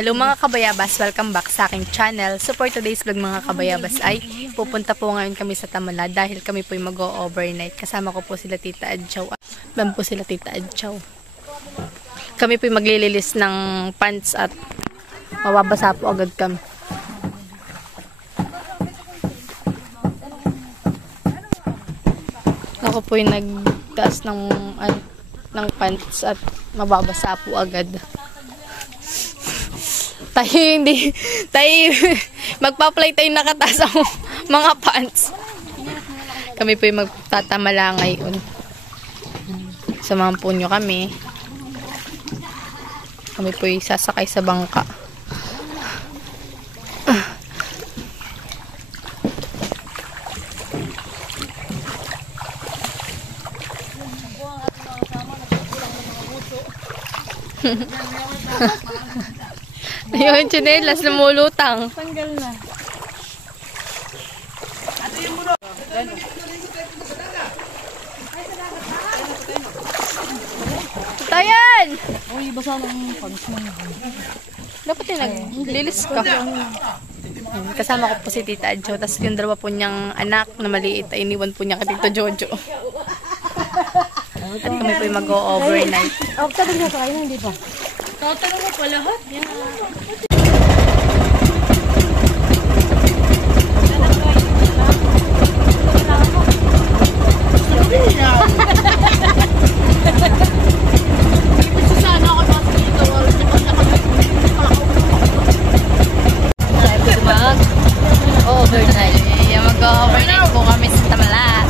Hello mga kabayabas, welcome back sa aking channel. So for today's vlog mga kabayabas ay pupunta po ngayon kami sa Tamala dahil kami po ay mag-overnight. Kasama ko po sila Tita Adjaw. Bam po sila Tita Adjaw. Kami po ay maglililis ng pants at mababasa po agad kami. Ako po ay nagtaas ng pants at mababasa po agad. Magpa-play tayo nakataas ang mga pants. Kami po yung magtatamala ngayon. Samahan po nyo kami. Kami po yung sasakay sa bangka. Yung chinelas lumulutang. Tanggal na. Tayan! Uy, basa ng pants mo. Dapat yung naglilis ka. Kasama ko po si Tita Adjo. Tapos yung dalawa po niyang anak na maliit ay iniwan po niya kay Tito Jojo. At kami po yung mag-overnight. Sabi niya sa kayo, hindi pa. Tanong mo pa lahat. Overnight. Mag-overnight po kami sa Tamala.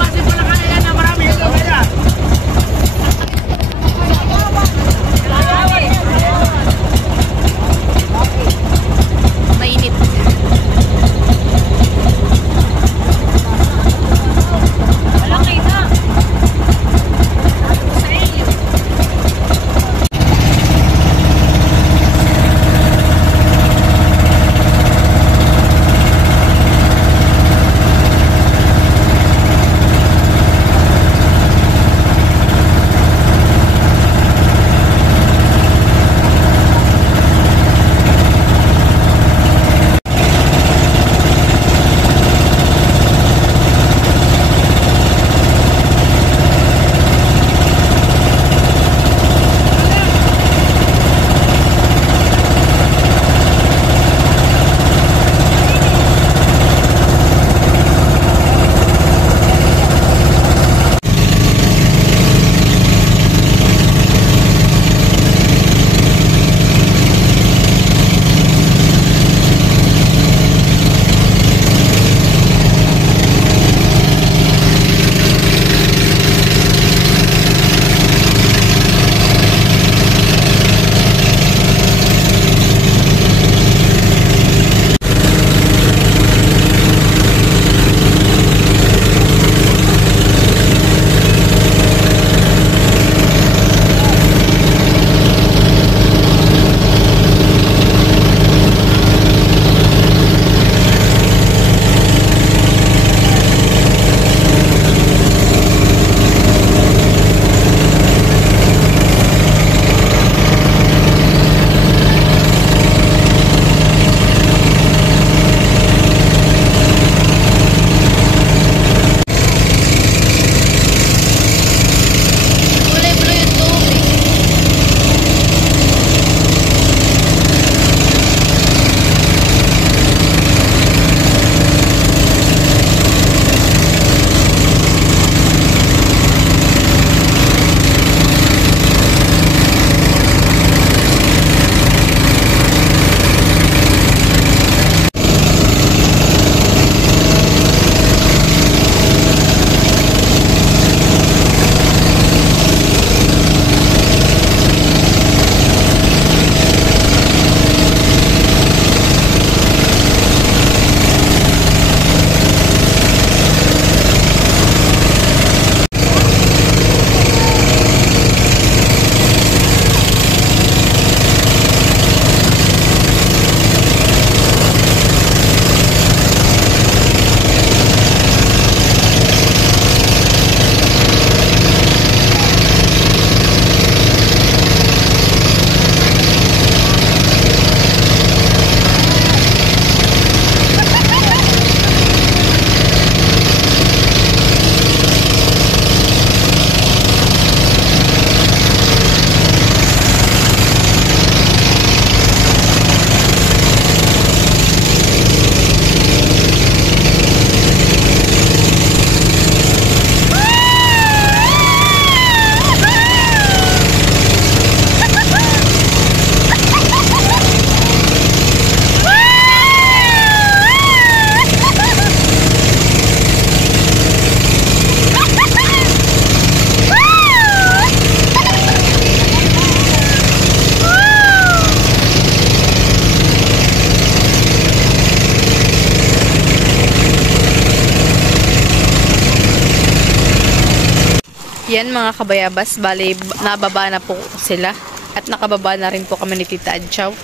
Yan mga kabayabas, bali nababa na po sila. At nakababa na rin po kami ni Tita Adjaw.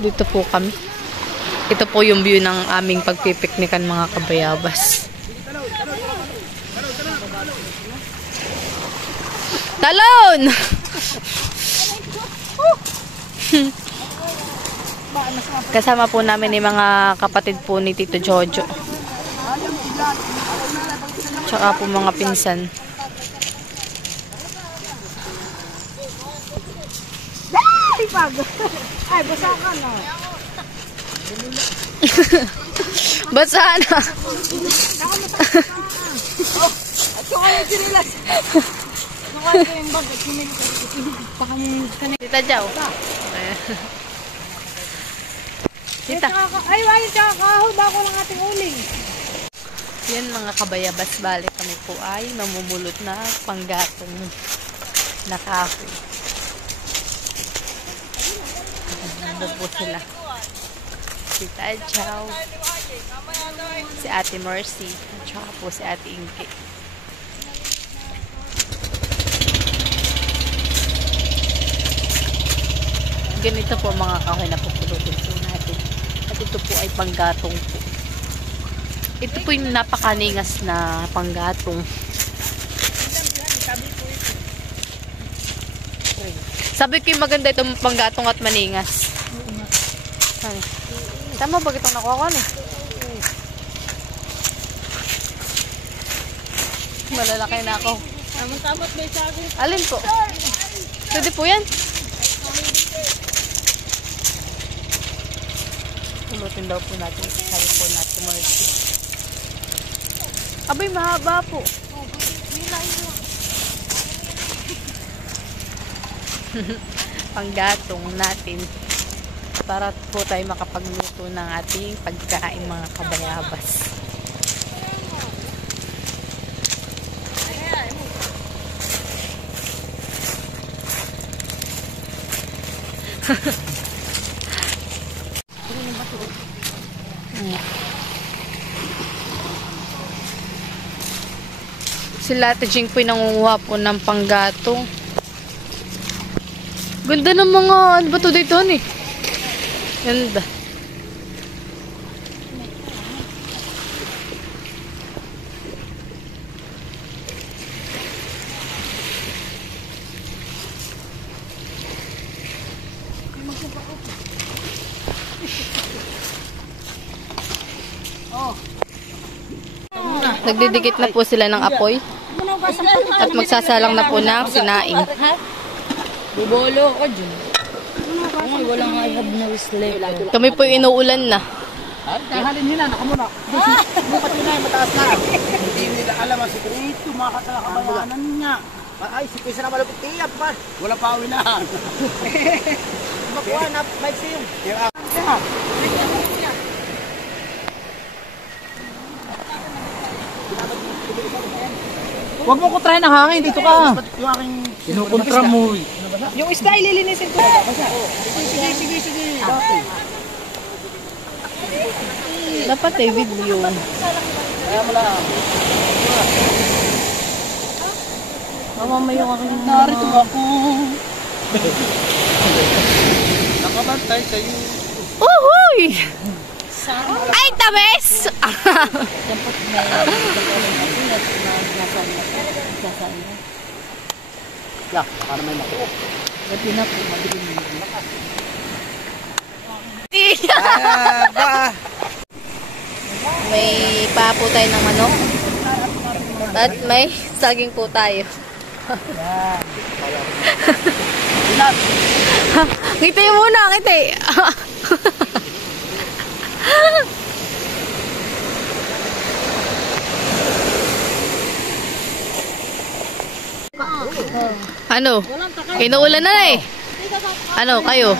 Dito po kami. Ito po yung view ng aming pagpipiknikan mga kabayabas. Talon! Kasama po namin ni mga kapatid po ni Tito Jojo. Tsaka po mga pinsan. Ay, basa ka na. Basa na. Tita Jaw. Tita. Ay, wala siya kahon. Bako lang ating uling. Yan mga kabayabas, balik kami po ay mamumulot na panggatong na kahoy. Nandun po sila. Tita Adjaw, si Ate Mercy, at saka po si Ate Inke. Ganito po mga kahoy na pupulutin po natin. At ito po ay panggatong po. Ito po yung napakaningas na panggatong. Sabi ko yung maganda itong panggatong at maningas. Ay. Tama ba itong nakuha ko na? Malalaki na ako. Tamot may sabi. Alin po? Pwede po yan. Tulutin daw po natin. Sabi po natin Mercy. Abay, mahaba po. Panggatong natin para po tayo makapagluto ng ating pagkain mga kabayabas. Sila Ate Jing po nangunguha po ng panggatong. Ganda ng mga ano ba to dito eh. Ganda. Nagdidikit na po sila ng apoy. At magsasalang na po ng sinaing. Bubolo ka dyan. Ay, walang I have no sleep. Kami po inuulan na. Kahalin nila, nakamuna. Bukat nila, mataas na. Hindi nila alam ang sikreto, mga kabayanan niya. Ay, si Pisa na malapit tiyak pa. Wala pa uwinan. Makuha na, bike siyo. Huwag mo ko try ng hangin. Dito ka. Yung aking Kinukontra mo. Yung isda, ililinisin ko. Sige. Dati. Dapat eh, video. Kaya mo lang. Mama yung aking Narito ako. Nakabantay sa'yo. Uhuy! Ay, tamis! Yeah, para may mako. Gabi na po, madilim mo. Ba! May papo tayo ng manok. At may saging po tayo. Ngiti muna, ngiti. Ano? Inuulan na eh. Ano, kayo?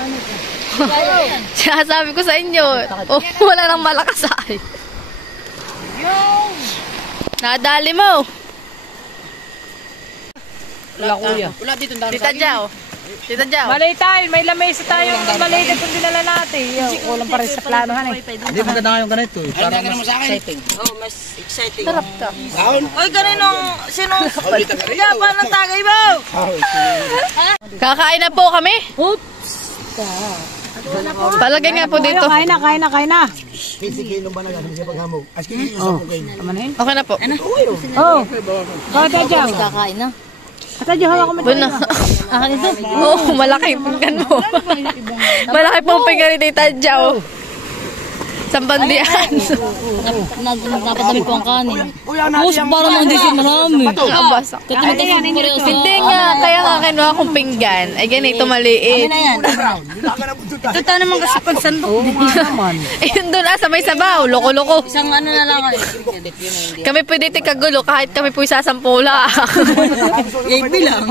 Sinasabi ko sa inyo, wala nang malakas ay. Nadali mo. Wala kuya. Wala dito Tita Jao. Tita Jow. Maliit tayo, may lamesa tayong maliit at dinala natin. Kulang pa rin sa planohan eh. Hindi maganda nga yung ganito eh. Parang mas exciting. Oh, mas exciting. Sarap to. Kaon? Oy, kaninong, sinong, kaya pa ng tagay mo? Kakain na po kami. Oops! Palagay nga po dito. Kain na. 50 kilo ba na gano'n siya paghamog? As kini yung 10 kilo. Okay na po. Oh, kata dyan. Kakain na. Kata dyan, hawak mo. Doon na. Akin ito. Oo, malaki yung pinggan mo. Malaki pong pinggan ni Tita Jow. Sambandian. Napadami po ang kanin. Push Para lang din siya marami. Ang basak. Hindi nga, kaya nga kinuha akong pinggan. Ay ganito maliit. Ito tayo naman kasi pagsandok. Oo nga naman. Ayun doon sa may sabaw. Loko-loko. Isang ano na lang. Kami pwede kagulo kahit kami po isasampula. Yung bilang.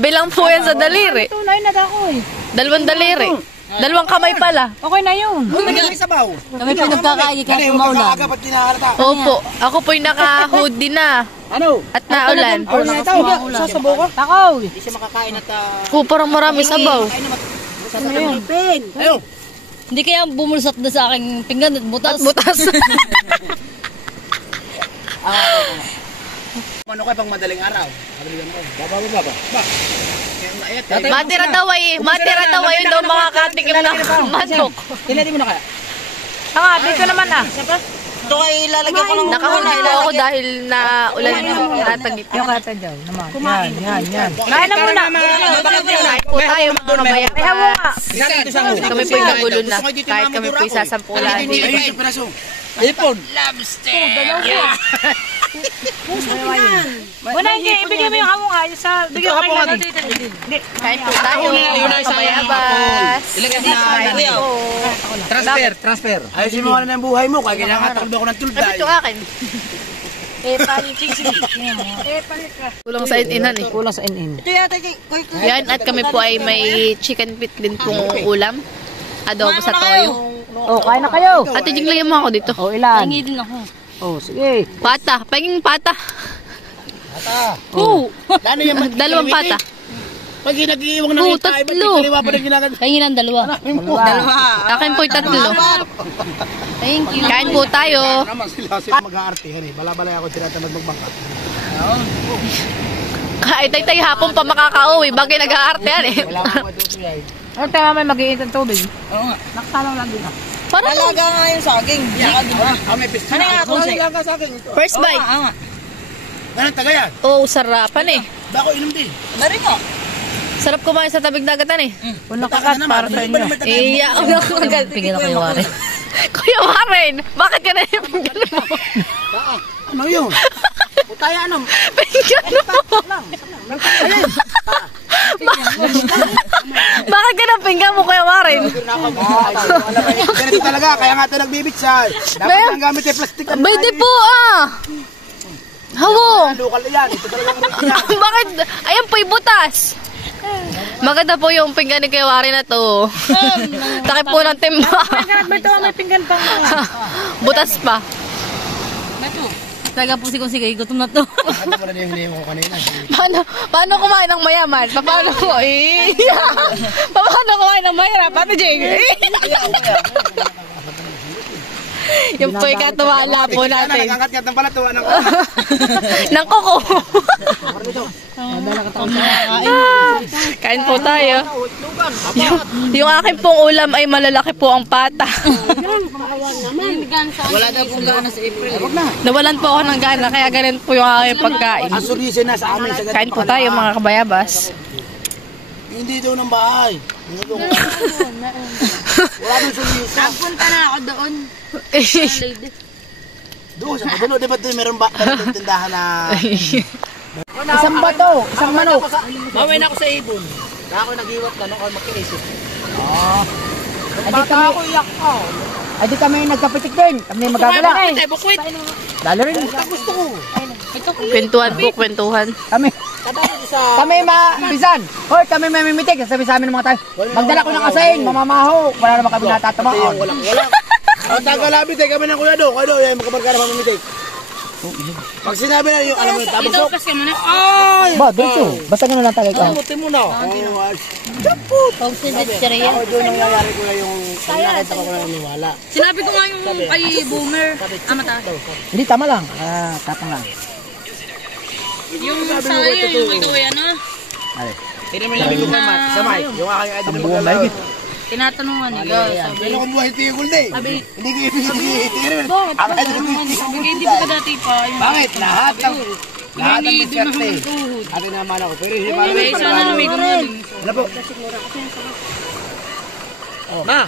Bilang po yan sa daliri. Tunay na ako eh. 2 daliri. 2 kamay pala. Okay na yun. May sabaw. Kami pinagkakain kahit umaulan. Kapag kinaharata. Opo, ako po'y naka-hoodie na. Ano? At naulan. Sasabo ka? Takaw. Hindi siya makakain at... Parang marami sabaw. Ayun. Hindi kaya bumulsat na sa aking pinggan at butas. Butas. Ano kayo pang madaling araw? Bababa ba? Ba? Matira daw ay daw makakatikim ng manok. Kilati mo na kaya? Dito naman ah. Ito ay lalagyan ko ng... Nakahuli po ako dahil na ulan yung natagip. Yung kata dyan naman. Yan. Kain na muna. Kahit po tayo mga kabayabas. Isang Kami po'y nagulo na. Kahit kami po'y sasampulan. Ayun yung piraso. Ipon. Wala hindi. Ibigay mo yung hamong ha. Bigyan ko kayo dito. Kahit po tayo mga kabayabas. Kahit po. Transfer. Ayusin mo na ng buhay mo. Kaya kailangan talbo ko ng tulday. Kapit yung akin. Kulang sa ininan eh. Kulang sa NN. Ito yata kay... Yan, at kami po ay may chicken pit din pong ulam. Adobo sa toyo. Oh, kain na kayo. Ate, jinglayan mo ako dito. Oh, ilan? Hingi din ako. Oh, sige. Pata. Paging pata. Oo. Lalo yung 2 pata. Pag nag-iiwang ng Tatlo. kaliwa pa rin ginagad. Kain ng dalawa. Akin po'y 3. Thank you. Kain po tayo. Naman sila mag-aartihan eh. Bala-balay ako tinatamad magbangka. Kahit tay hapon pa makakauwi. Bagay nag-aarte yan eh. Wala akong matuto yan. Ano tayo may mag-iinit ng tubig? Oo nga. Nakasalang lang din ako. Para to. Talaga nga yung saging. May pisto Ano na. nga, Ano lang ka sa akin? First bite. Ganun taga yan. Oo, sarapan eh. Bako inom din. Dari nga. Sarap kumain sa tabing dagatan eh. Wala kakat para sa inyo. Iya, ang agad. Pingin ako yung wari. Kuya Warren, bakit ka na yung pinggan mo? Ano yun? Utaya ano? Pinggan mo. Bakit ka na pinggan mo, Kuya Warren? Ganito talaga, kaya nga ito nagbibitsay. Dapat ang gamit ay plastic. Pwede po ah. Hawo. Lokal yan. Ito talagang original. Bakit? Ayan po'y butas. Maganda po yung pinggan ni Kuya Warren na to. Takip po ng timba. Ito may pinggan pang Butas pa. Talaga po kung sige, gutom na to. Ano mo na yung hinihingi ko kanina? Paano kumain ng mayaman? Paano ko? Paano kumain ng mahirap? Ate Jing? Yung po'y katuwala po natin. Nagkakat-kat ng palatuwa ng Nang koko. Kain po tayo. Yung akin pong ulam ay malalaki po ang pata. Wala na pong gana sa April. Nawalan po ako ng gana kaya ganun po yung aking pagkain. Ang solution na sa amin. Kain po tayo mga kabayabas. Hindi daw ng bahay. Wala nang solution. Napunta na ako doon. Doon sa padulo, di ba doon meron ba tindahan na... Isang bato, isang manok. Mamay na ako sa ibon. Ako nag-iwat ka, ako magkiisip. Adi kami, Ako iyak ko. adi kami nagkapitik din. Kami magagala. Bukwit. Lalo rin. Gusto ko. Kwentuhan po, kwentuhan. Kami mabisan. Hoy, kami mamimitik. Sabi sa amin ng mga tayo. Magdala ko ng asain, mamamaho. Wala naman kami natatama. Wala. Ang tagalabit eh, kami ng kuya do. Kuya do, yung magkabarka na pamimitik. Pag sinabi na yung alam mo, tapos Ito, kasi mo na. Ba, dito. Basta ganun lang tagay ka. Buti mo na. Pag sa Ditseriya. Ako doon nangyayari ko na yung nakita ko na naniwala. Sinabi ko nga yung kay Boomer. Mataas. Hindi, tama lang. Tapang lang. Yung sa iyo, yung ito ano. Hindi mo namin ko sa mic. Yung aking idol na magalaw. Tinatanungan nila. Sabi, Pero kung buhay tigil na eh. Hindi ko ibigay. Ang idol ko hindi pa dati pa. Bakit? Lahat ng maswerte. Atin naman ako. Pero hindi pa May isa na may gumawa. Ano po? Ma!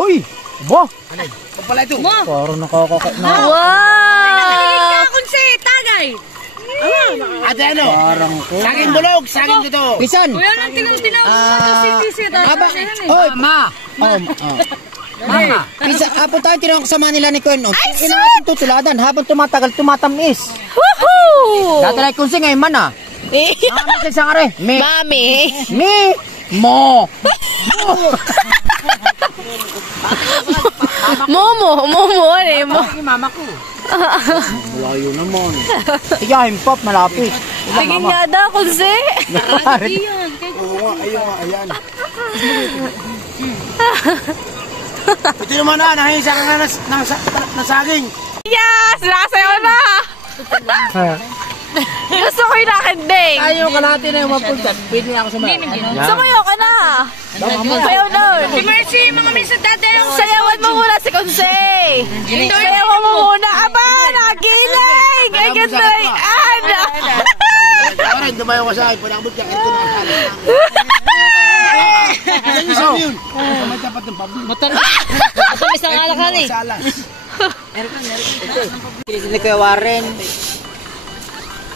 Uy! Bo! Kung pala ito. Parang nakakakit na. Wow! Tagay! Ate ano? Parang ko. Saging bulog, saging totoo. Pisan! Kuya, nang tinawag Aba! Oy! Ma! Mama! Pisa, apo tayo tinawag kasama nila ni Kuya. Ay, ina natin tutuladan. Habang tumatagal, tumatamis. Woohoo! Dati like kung singay man ah. Nakamasin sa ngare. Me. Mami! Me. Mo. Momo, ano eh, mo. Ang mama ko. Malayo naman. Tiyahin pop, malapit. Sige nga daw, kunsi. Oo nga, ayun nga, ayan. Ito naman na, nangihisa ka na ng saging. Yes! Nakasayo na! Gusto ko yung nakanding. Ayaw ka natin na yung mapultat. Pwede na ako sa mga. Sumayo ka na. Sayaw doon. Si Mercy, mga minsan dadayo. Sayawan mo muna si Kunse. Sayawan mo muna. Aba, nakiling. Ay, ganda yung ana. Parang dumayo ka sa akin, panakabot ka, ito na ang salang. Yan yung sabi yun. May dapat ng pablo. Matamis ang alakal eh. Salas. Hindi Kuya Warren.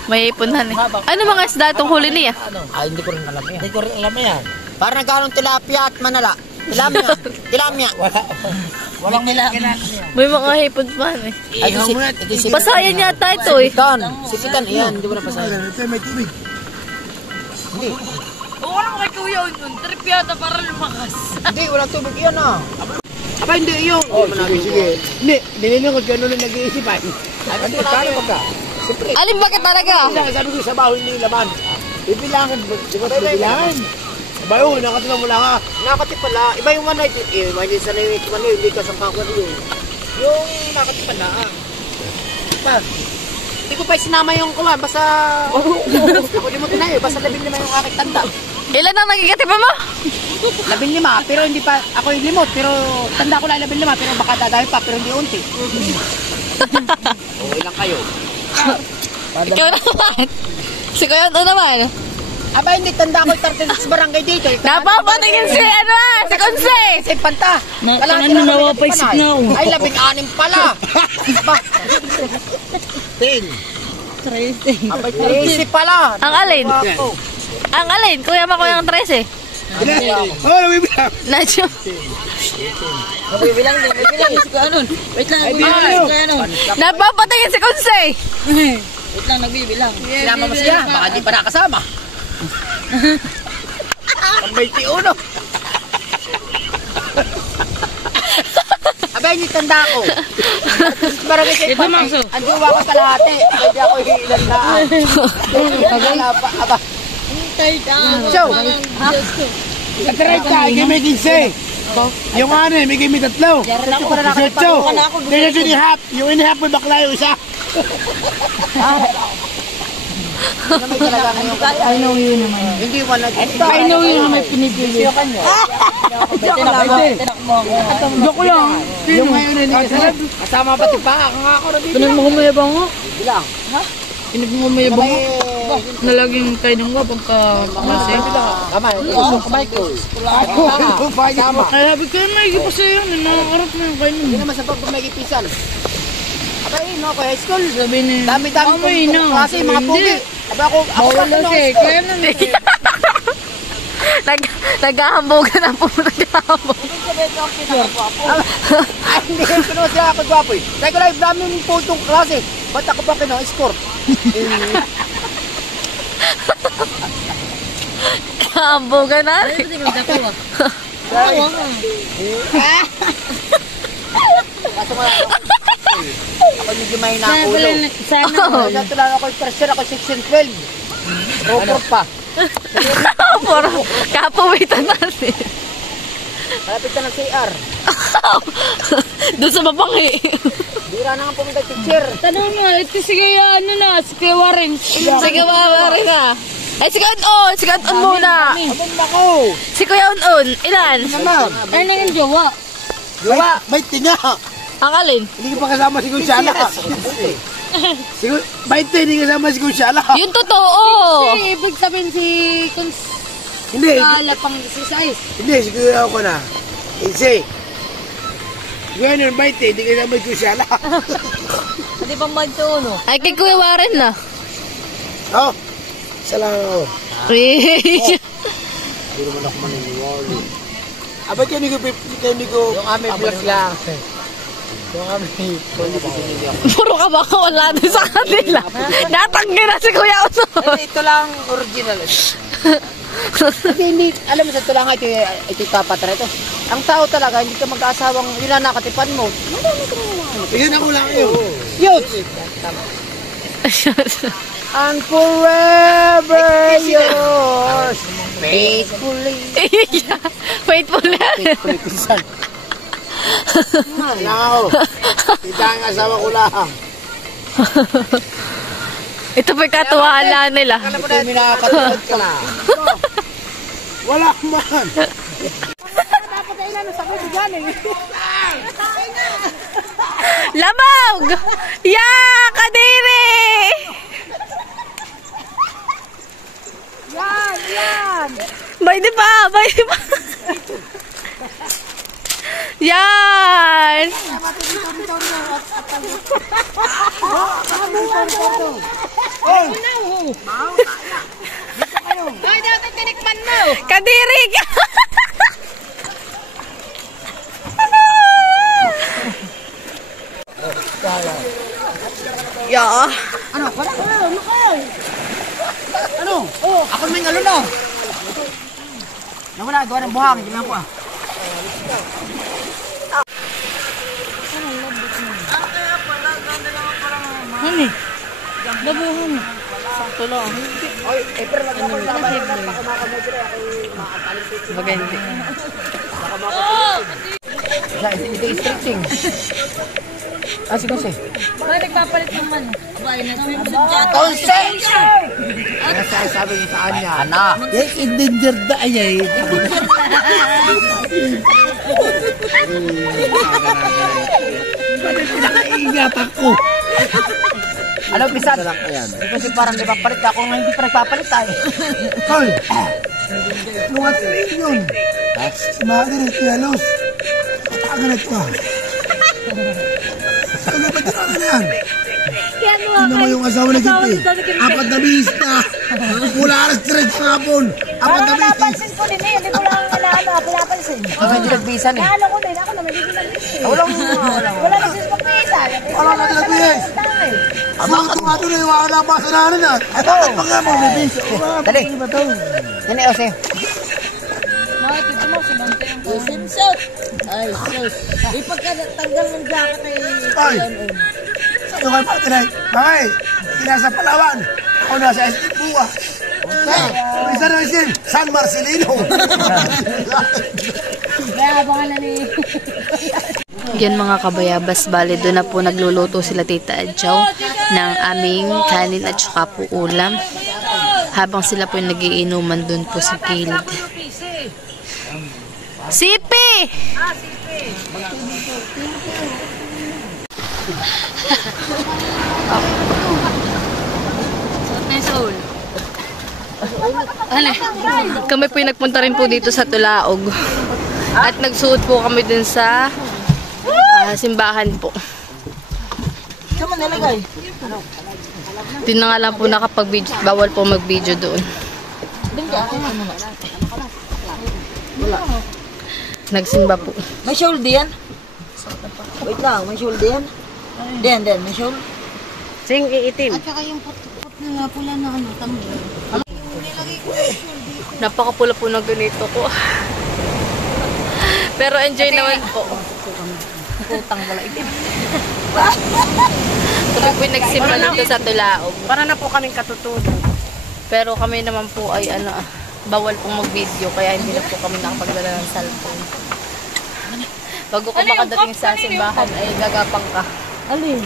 May ipunan eh. Ano mga isda itong huli niya? Ay, hindi ko rin alam yan. Hindi ko rin alam yan. Parang nagkaroon tilapia at manala. Tilapia. Tilapia. Walang nila. May mga hipon pa eh. Ay, Pasayan yata ito eh. Sipitan. Iyan, hindi mo na pasayan. Ito may tubig. Oo, ano kay Kuya yun? Trip yata para lumakas. Hindi, walang tubig. Iyan ah. Aba, hindi yung. Oh, sige. Hindi, nililingkod ko ano lang nag-iisip ay. Ay, paano pagka? Siyempre. Alin bakit talaga? Sabi ko sa baho hindi laman. Bibilangan. Di ba bibilangan? Bayo, nakatilang mo lang ha. Nakati pala. Iba yung manay. Iba yung sanay yung manay. Hindi ka sampakwan yun. Yung nakati pala ah. Hindi ko pa sinama yung kuma. Basta... Ako limutin na yun. Basta 15 yung aking tanda. Ilan ang nagigatipan mo? 15, pero hindi pa ako yung limot. Pero tanda ko lang 15, pero baka dadayo pa. Pero hindi unti. O, ilang kayo? Ikaw naman. Si Kuya ito naman. Aba, hindi tanda ko yung 36 barangay dito. Napapatingin si ano ah, si Kunse. Si Panta. ano nawa pa isip na ako. Ay, 16 pala. Ba? 10. Abay, 13 pala. Ang alin? Ang alin? Kuya mo ko yung 13. Oh, nabibilang. Nadyo. Nabibilang din. Nabibilang si Kuya Anon. Wait lang, nabibilang si Kuya Anon. Napapatingin si Kunse. Wait lang, nagbibilang. Sinama mo siya. Baka di pa nakasama. Ang 21. Abay, hindi tanda ko. Barangay sa Ito, Mangso. ang jowa ko kalahati. Pwede ako hihilan na. Wala pa. Aba. Chow. Nag-try ka, ikay may 15. Yung ano eh, may may 3. 18. Tingnan yun ihap. Yung inihap mo bakla yung isa. I know you naman. Hindi mo na. I know yun na may pinipili. Joke lang. Yung ngayon na nila. Kasama pati pa. Ang ako na dito. Pinagmamayabang ko. Bilang. Pinagmamayabang ko. Nalaging kayo ng wapang ka kasi. Kamay. Kamay ko. Kasama. Ay, sabi ko na, hindi pa sa'yo. Nakakarap na yung kayo. Hindi naman sa pag may gipisan. Abay, no, ako high school. Sabi niya. Dami-dami Amoy kong na. klase, mga pugi. Abay, ako pa Wala no. siya. Kaya na na. Naghahambogan na po. Naghahambog. Ay, hindi ko kinuha siya ako gwapo eh. Dahil ko lang, dami yung putong klase. Ba't ako pa score? Hambogan na. Kaso mga Ako medyo mahina ang ulo. Sana. Ito lang ako yung pressure, ako section 12. Roper pa. Puro kapawitan natin. Malapit ka ng CR. Doon sa mapangi. Bira na nga pumunta teacher. Tanong mo, ito sige ano na, sige Warren. Sige, mawari na. Ay, si Kuya Si Kuya muna. Abon na ko. Si Kuya Ilan? Naman. Ay, nangin jowa. Gawa. May tinga. Ang Hindi ka pa kasama si Kusyala. Baite, hindi kasama si Kusyala. Yung totoo. Kasi ibig sabihin si Hindi, Lapang si Sais. hindi, siguro ako na. Kasi, gano'n, Baite, hindi kasama si Kusyala. Hindi pa magtuno. Ay, kay Kuya Warren na. Oh, isa lang ako. Hindi Hindi naman ako maniniwala. Abay kayo hindi ko... Yung aming vlog lang. Yung aming Puro ka baka wala din sa kanila. Natanggi na si Kuya ito lang original. Kasi hindi, alam mo sa ito lang ito tapat na ito. Ang tao talaga, hindi ka mag-aasawang yun na nakatipan mo. Tingnan ako lang kayo. Yun! And forever yours, faithfully. Faithful na. Faithfully, pinsan. Wala ako. Kita ang asawa ko lang. Ito po'y katuwala nila. Ito yung minakatulad ka na. Wala man. Lamog! Ya! Kadiri! Yan! Bay di pa! Yan! Ay, dapat tinikman mo. Kadiri ka! Ya! Ano? Oh, ako may ngalo na. Nawala, gawa ng buhang. Hindi ko ah. Hani? Labuhan. Sakto lang. Oy, pero wag na Maganda. Ito yung stretching. Sige. Bakit nagpapalit naman? Abay, Consent! Ano sabi niyo sa kanya? Anak. Yes, endangered na ay. Bakit pinakaingat ako? Ano, Pisan? Kasi parang nagpapalit ako nga hindi pa nagpapalit tayo. Hoy! Lungat rin yun. Sumaga rin kialos. Patagan ito ah. Ano ba tinaga na yan? Tingnan mo yung asawa na kita eh. 4 na bihis na. Mula alas 3 sa hapon. 4 na bihis. Napansin ko din eh, hindi ko lang pinapansin. Ako hindi nagbisan eh. Ano ko din, ako naman hindi nag-isip. Wala Nagsis magpisan. Wala na talaga bihis. Sumagot nga doon eh. Wala na basa na rin ah. Ito pa nga mo may bihis. Dali. Yan eh, Ose. Makikita mo, sinante yung kusinshot. Ay, sus. Ipagkatanggal ng jacket ay Ay! Ano kayo pati na? Bakay! Nasa Palawan. Ako nasa Estik Buwas. Isa na rin San Marcelino. Kaya abangan na ni... Yan mga kabayabas, bale doon na po nagluluto sila Tita Adjaw ng aming kanin at saka po ulam. Habang sila po yung nagiinuman doon po sa kilid. Sipi! Kami po yung nagpunta rin po dito sa Tulaog. At nagsuot po kami dun sa simbahan po. Saan mo nalagay? Di na nga lang po nakapag-video. Bawal po mag-video doon. Nagsimba po. May shawl diyan? Wait lang, may shawl diyan? Diyan, may shawl? Sing iitim. At saka yung put na pula na ano, tumbler. Napakapula po ng ganito ko. Pero enjoy naman po. Putang wala itim. Kami po nagsimula dito sa Tulaog. Para na po kaming katutubo. Pero kami naman po ay bawal pong mag-video kaya hindi na po kami nakapagdala ng cellphone. Bago ka makadating sa simbahan ay gagapang ka. Alin?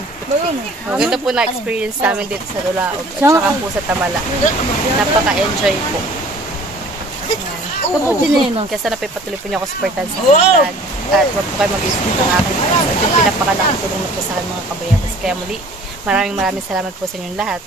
Maganda po na experience namin dito sa Tulaog at saka po sa Tamala. Napaka-enjoy po. Kaya sana patuloy po niyo ako supportan sa simbahan. At wag po kayo mag-isip ng aking at yung pinapakalaking tulong na po sa akin mga kabayabas. Kaya muli, maraming salamat po sa inyong lahat.